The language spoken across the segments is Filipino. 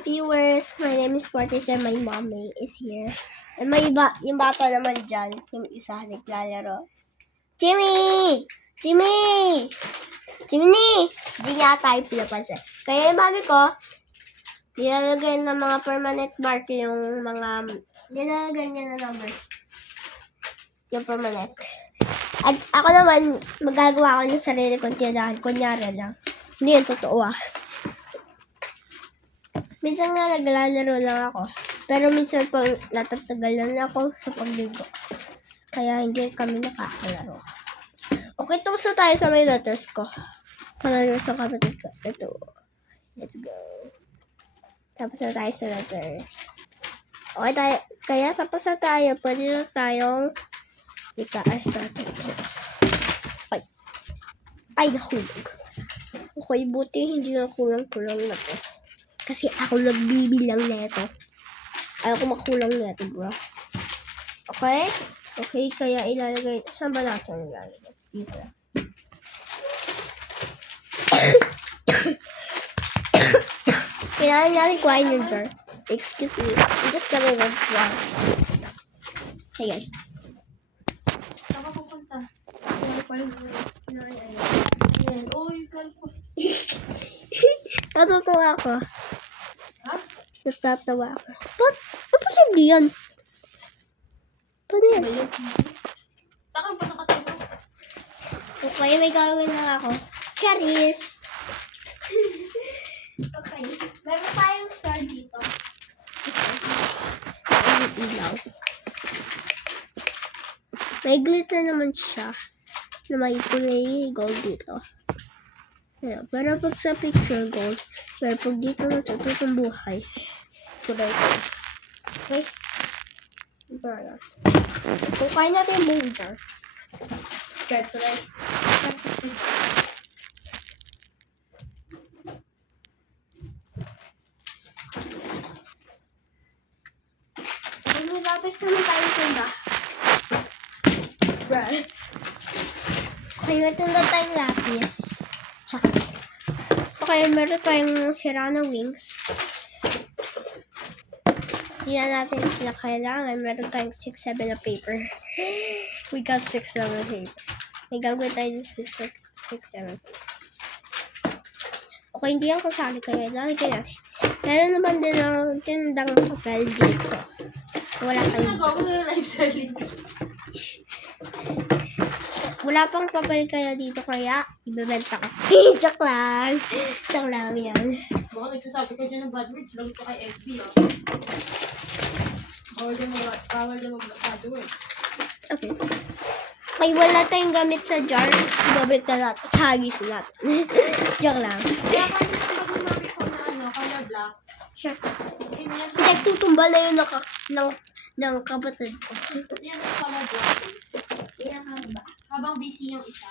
viewers. My name is Portis and my mommy is here. And may yung bata naman dyan, yung isa naglalaro. Jimmy! Jimmy! Jimmy! Hindi nga tayo pinapansin. Kaya yung mami ko, nilalagay ng mga permanent mark yung mga, nilalagay niya na numbers. Yung permanent. At ako naman, magagawa ko ng sarili kong tirahan. Kunyari lang. Hindi yan totoo ah. Minsan nga naglalaro lang ako. Pero minsan pang natatagalan ako sa pagligo. Kaya hindi kami nakakalaro. Okay, tapos na tayo sa may letters ko. Kalaro sa kapatid ko. Ito. Let's go. Tapos na tayo sa letter. Okay tayo. Kaya tapos na tayo. Pwede na tayong itaas natin. Ay, nahulog. Okay, buti hindi na kulang-kulang na to. Kasi ako nagbibilang na ito. Ayaw ko makulang na ito, bro. Okay? Okay, kaya ilalagay. Saan ba natin ilalagay? Dito na. Kailangan natin kuhain yung jar. Excuse me. I'm just gonna run one. Hey guys. Saan ka pupunta? Oh, yung cellphone. Natatawa ako. Ha? Natatawa ako. Ba't? Ano posible yan? Paano yan? Saan ka ba nakatayo? Okay, may gagawin na ako. Cherries! Okay. Meron tayong star dito. Ang ilaw. May glitter naman siya. Na may kulay gold dito. Ayan. Pero pag sa picture gold, pero pag dito na sa tutong buhay, kulay gold. Okay? Para. Kung kaya natin yung buong jar. Jar kulay. Plastic paper. May lapis naman tayo tunda. Bruh. Okay, may tunda tayong lapis. Tsaka. Okay, meron tayong sira na wings. Hindi na natin sila kailangan. Meron tayong 6-7 na paper. We got 6-7 paper. May gagawin tayo ng 6-7 paper. Okay, hindi yan kasali kaya lalagyan natin. Meron naman din ang tindang papel dito. Wala tayong... Nagawa mo yung live selling. Wala pang papel kaya dito kaya ibebenta ko. Joke lang. Joke lang yan. Baka nagsasabi ko dyan ng bad words. Lagot ko kay FB, oh. Bawal dyan mag-bad words. Okay. Okay, wala tayong gamit sa jar. Gamit na natin. Hagis natin. Joke lang. Kaya pwede na mag-mami ko na color black. Sure. Yun yan. Pinagtutumba na yun ng kapatid ko. Yan yung color black. Yan ang ba? Habang busy yung isa.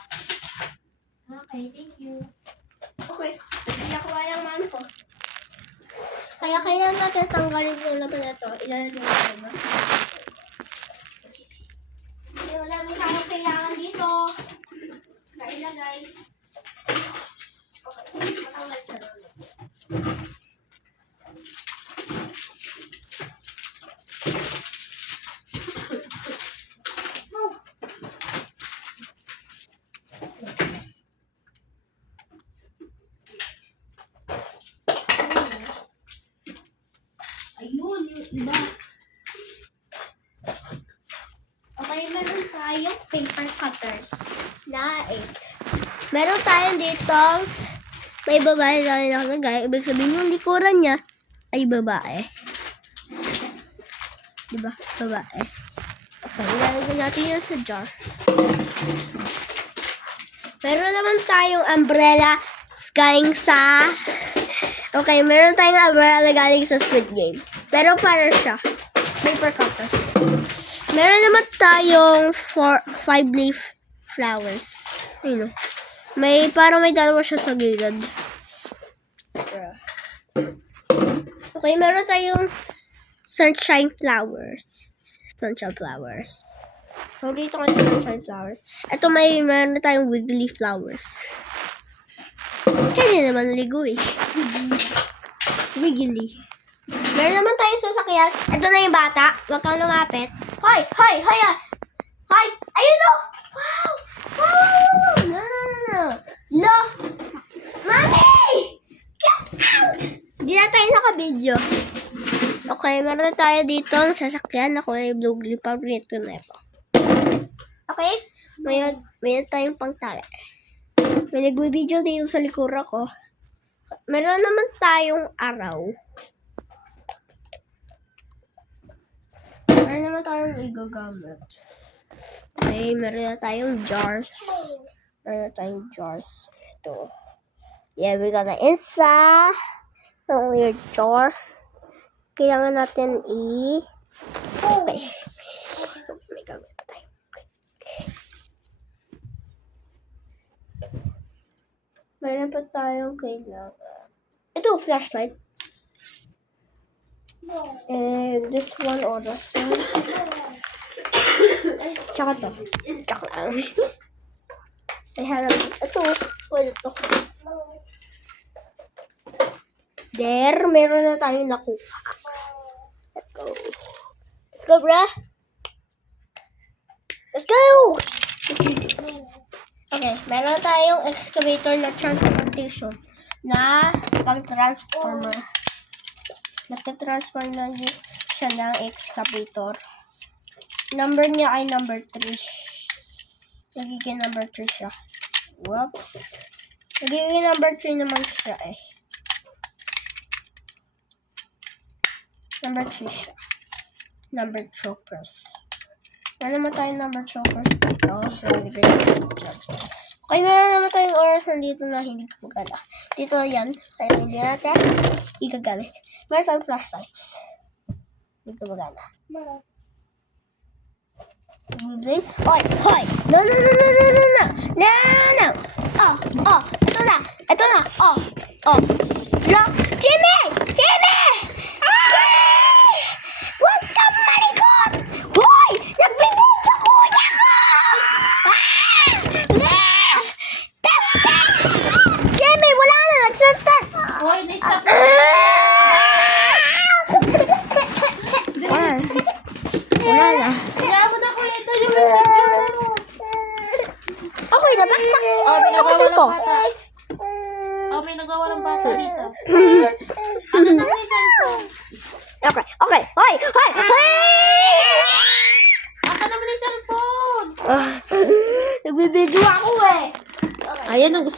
Okay, thank you. Okay. Nakuha yung man ko. Kaya kailangan natin tanggalin yung laman na ito. Ilalagay natin ba? Kasi wala may tayong kailangan dito. Nailagay. Okay. Matanggal siya rin. Ayun, yung iba. Okay, meron tayong paper cutters na 8. Meron tayong dito may babae na nakalagay. Ibig sabihin yung likuran niya ay babae. Diba? Babae. Okay, ilalagay natin yan sa jar. Meron naman tayong umbrella galing sa... Okay, meron tayong umbrella galing sa Squid Game. Pero para siya. Paper cutter. Meron naman tayong 5 leaf flowers. Ayun o. Parang may dalawa siya sa gilid. Okay, meron tayong sunshine flowers. Sunshine flowers. Paborito ko yung sunshine flowers. Ito meron tayong wiggly flowers. Kaya naman ligo eh. Wiggly. Meron naman tayo sasakyan. Ito na yung bata. Huwag kang lumapit. Hoy! Hoy! Hoy! Ah! Hoy! Ayun o! Wow! Wow! No, no, no, no. No! Mami! Get out! Hindi na tayo naka-video. Okay, meron tayo dito ang sasakyan na kulay blue. Paborito na ito. Okay? Mayroon tayong pangtali. May nagbe-video dito sa likura ko. Meron naman tayong araw. Meron naman tayong igagamit. Okay, meron na tayong jars. Meron na tayong jars. Ito. Yeah, we got the inside. Ang weird jar. Kailangan natin Okay. May gagawin pa tayo. Meron pa tayong kailangan. Ito, flashlight. And this one also. Tsaka to. Tsaka lang. I have ito. Wala to. There, meron na tayong nakuha. Let's go. Let's go, bruh. Let's go! Okay, meron na tayong excavator na transportation na pang-transformer. Nagka-transform na siya ng excavator. Number niya ay number 3. Nagiging number 3 siya. Whoops. Nagiging number 3 naman siya eh. Number 3 siya. Number chokers. Meron naman tayong number chokers dito. Okay, meron naman tayong oras nandito na hindi gumagana. Dito yan. Kaya hindi natin igagamit. Meron tayong flashlights. Hindi gumagana. Hoy! Hoy! No, no, no, no, no, no, no! No, no! Oh! Ito na! Ito na! Oh! No! Jimmy! Jimmy! Ay! Huwag kang malikot! Hoy! Nagbibidyo kuya ko! Jimmy! Wala na! Nagsantan! Hoy, na-stop. Wala na. Kaya mo na ko ito yung video. Okay na, baksak. Oh, may nagawa Kapatid ko. ng bata. Oh, may nagawa ng bata dito. Ano na may cellphone? Okay. Hoy! Aka naman yung cellphone. Nagbibidyo ako eh. Ayan ang gusto